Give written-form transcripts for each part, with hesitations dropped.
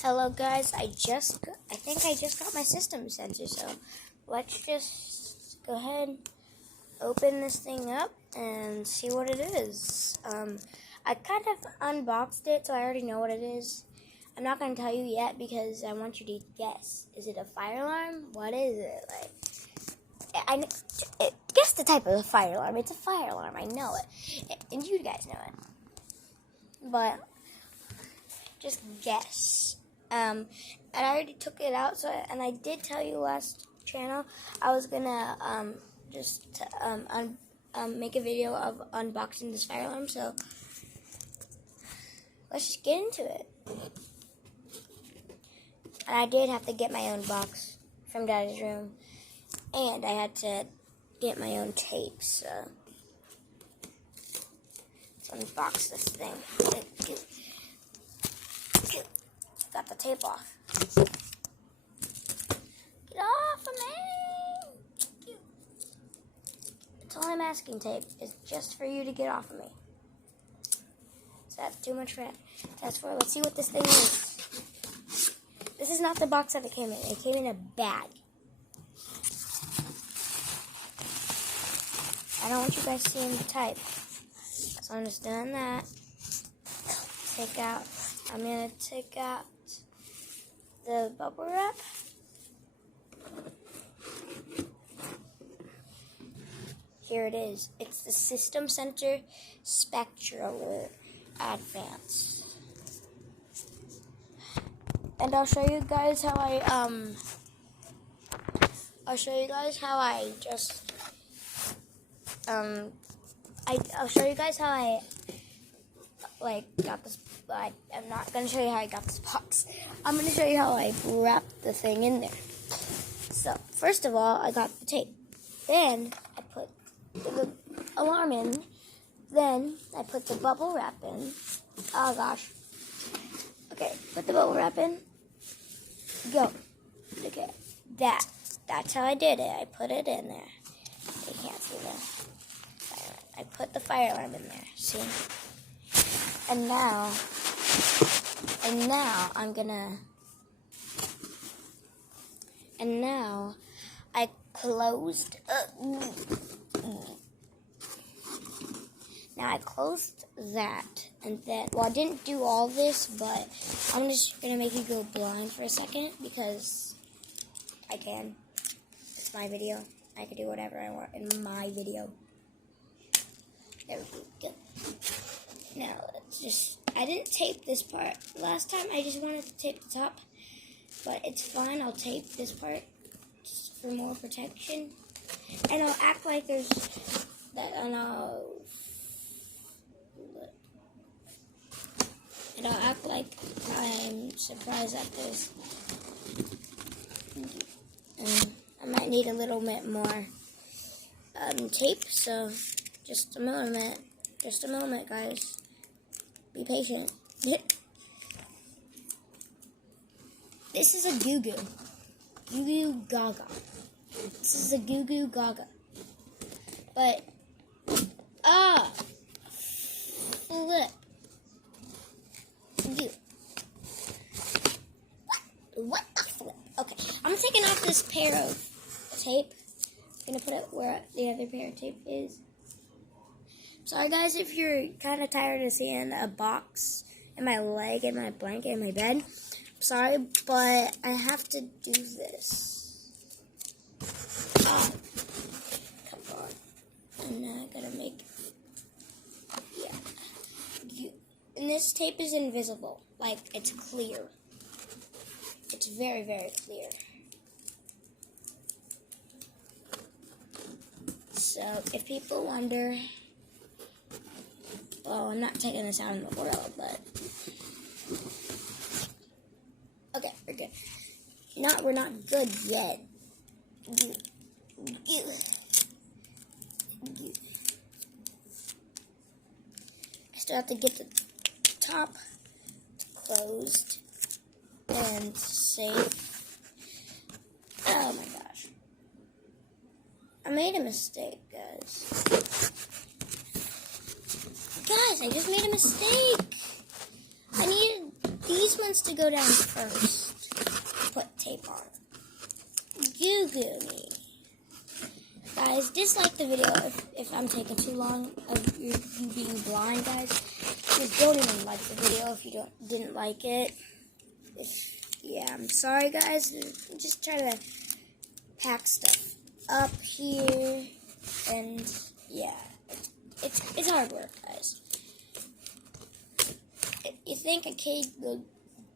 Hello guys, I think I just got my system sensor, so let's just go ahead, open this thing up and see what it is. I kind of unboxed it, so I already know what it is. I'm not going to tell you yet because I want you to guess. Is it a fire alarm? What is it? Guess the type of fire alarm. It's a fire alarm, I know it. And you guys know it. But just guess. And I already took it out, and I did tell you last channel I was gonna make a video of unboxing this fire alarm. So let's just get into it. And I did have to get my own box from Daddy's room, and I had to get my own tape. So let's unbox this thing. Got the tape off. Get off of me! That's all I'm asking, tape, is just for you to get off of me. Is that too much for that? That's for. Let's see what this thing is. This is not the box that it came in. It came in a bag. I don't want you guys seeing the type. So I'm just doing that. I'm going to take out the bubble wrap. Here it is. It's the System Center Spectra Advance. And I'll show you guys how I'll show you guys how I got this. But I'm not going to show you how I got this box. I'm going to show you how I wrapped the thing in there. So, first of all, I got the tape. Then, I put the alarm in. Then, I put the bubble wrap in. Oh, gosh. Okay, put the bubble wrap in. Go. Okay, that's how I did it. I put it in there. You can't see that. I put the fire alarm in there. See? And now I closed. Now I closed that, and then, well, I didn't do all this, but I'm just gonna make you go blind for a second because I can. It's my video. I can do whatever I want in my video. There we go. Now, I didn't tape this part. Last time, I just wanted to tape the top, but it's fine. I'll tape this part just for more protection. And I'll act like there's that, and I'll act like I'm surprised at this. And I might need a little bit more tape, so just a moment. Just a moment, guys. Be patient. This is a Goo Goo. Goo Goo Gaga. This is a Goo Goo Gaga. But, flip. What the flip? Okay, I'm taking off this pair of tape. I'm going to put it where the other pair of tape is. Sorry guys if you're kind of tired of seeing a box in my leg and my blanket in my bed. I'm sorry, but I have to do this. Oh, come on. And now I gotta make, and this tape is invisible. Like, it's clear. It's very, very clear. So, if people wonder, well, I'm not taking this out in the world, but okay, we're good. We're not good yet. I still have to get the top closed and safe. Oh my gosh. I made a mistake, guys. Guys, I just made a mistake. I needed these these ones to go down first. Put tape on. Goo me. Guys, dislike the video if I'm taking too long of you being blind, guys. Just don't even like the video if you didn't like it. Yeah, I'm sorry, guys. Just try to pack stuff up here, and yeah, it's hard work, guys. You think a kid will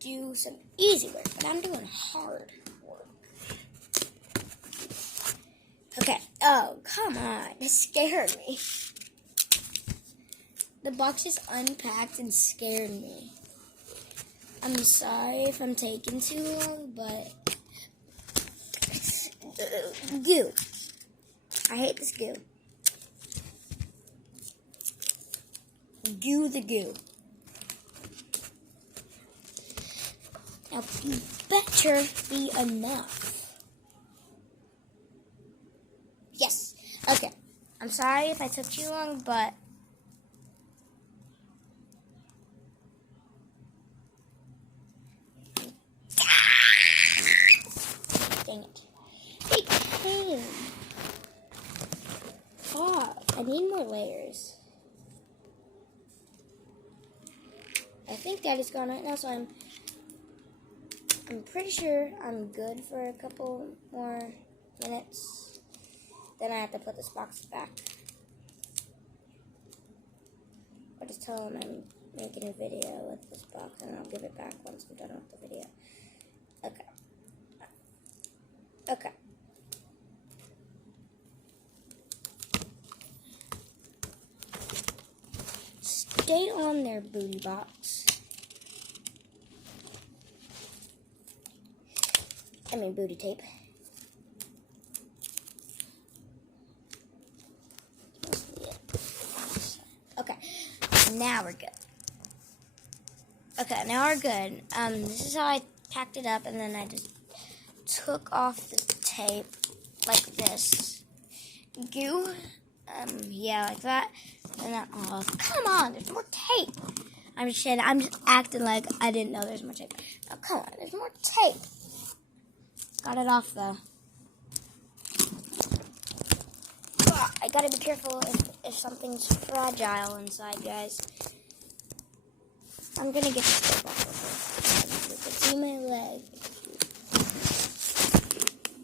do some easy work, but I'm doing hard work. Okay. Oh, come on. It scared me. The box just unpacked and scared me. I'm sorry if I'm taking too long, but goo. I hate this goo. Goo the goo. Now, you better be enough. Yes. Okay. I'm sorry if I took too long, but dang it. Big pain. Fuck. I need more layers. I think Daddy's gone right now, so I'm pretty sure I'm good for a couple more minutes. Then I have to put this box back. Or just tell him I'm making a video with this box, and I'll give it back once I'm done with the video. Okay. Okay. Stay on their booty box. I mean booty tape. Okay, now we're good. Okay, now we're good. This is how I packed it up, and then I just took off the tape like this. Goo. Yeah, like that. And then, oh, come on, there's more tape. I'm just kidding. I'm just acting like I didn't know there's more tape. Oh, come on, there's more tape. Got it off though. I gotta be careful if something's fragile inside, guys. I'm gonna get this tape off real quick. It's in my leg.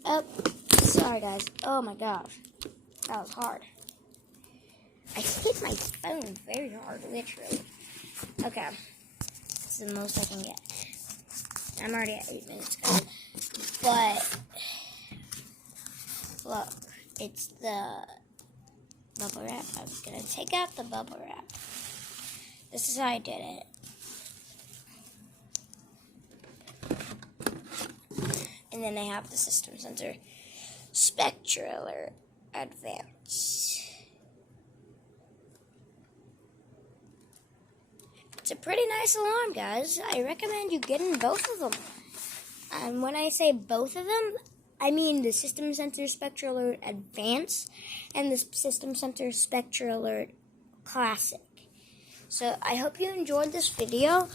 Oh, sorry guys. Oh my gosh. That was hard. I hit my phone very hard, literally. Okay. This is the most I can get. I'm already at 8 minutes, guys. But, look, it's the bubble wrap. I was going to take out the bubble wrap. This is how I did it. And then I have the System Sensor Spectra Advance. It's a pretty nice alarm, guys. I recommend you getting both of them. And when I say both of them, I mean the System Sensor Spectra Alert Advance and the System Sensor Spectra Alert Classic. So I hope you enjoyed this video.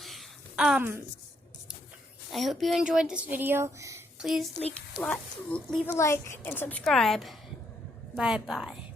Please leave a like and subscribe. Bye-bye.